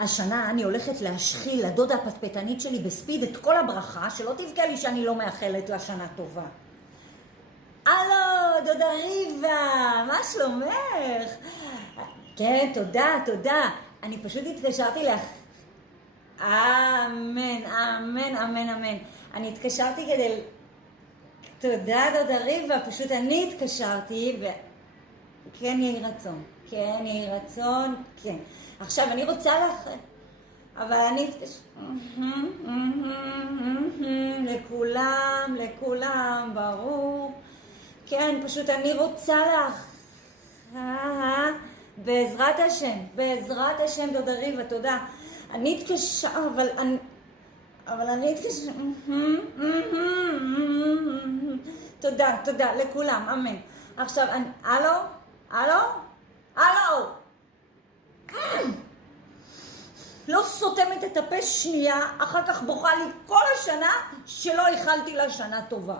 השנה אני הולכת להשחיל לדודה הפטפטנית שלי בספיד את כל הברכה, שלא תבכה לי שאני לא מאחלת לה שנה טובה. הלו, דודה ריבה, מה שלומך? כן, תודה. אני פשוט התקשרתי לך. אמן. אני התקשרתי כדי... תודה, דודה ריבה, פשוט אני התקשרתי כן יהי רצון, כן. עכשיו, אני רוצה לך... אבל אני התקשרתי... לכולם, ברור. כן, פשוט אני רוצה לך. בעזרת השם, דודה ריבה, תודה. אני התקשר, אבל אני התקשר... תודה, לכולם, אמן. עכשיו, הלו? לא סותמת את הפה שנייה, אחר כך בוכה לי כל השנה שלא איחלתי לה שנה טובה.